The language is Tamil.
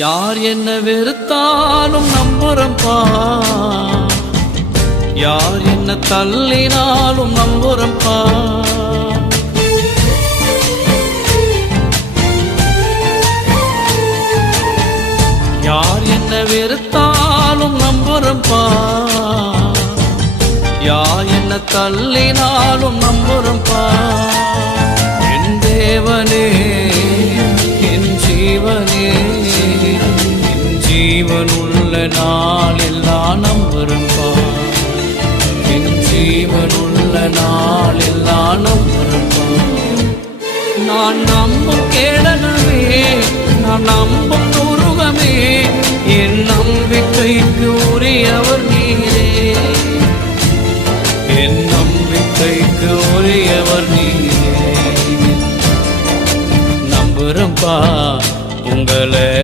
யார் என்ன வெறுத்தாலும் நம்புறம்பா, யார் என்ன தள்ளினாலும் நம்புறம்பா. யார் என்ன வெறுத்தாலும் நம்புறம்பா, யார் என்ன தள்ளினாலும் நம்புறம்பா. என் தேவனே என் ஜீவனே, என் ஜீவனுள்ள நாள் எல்லாம் நம்புறம்பா, என் ஜீவனுள்ள நாள் எல்லாம் நம்புறம்பா. நான் நம்பும் கேடகமே, நான் நம்பும் துருகமே, என் நம்பிக்கைக்கு உரியவர் நீரே, என் நம்பிக்கைக்கு உரியவர் நீரே. நம்புறம்பா உங்களை.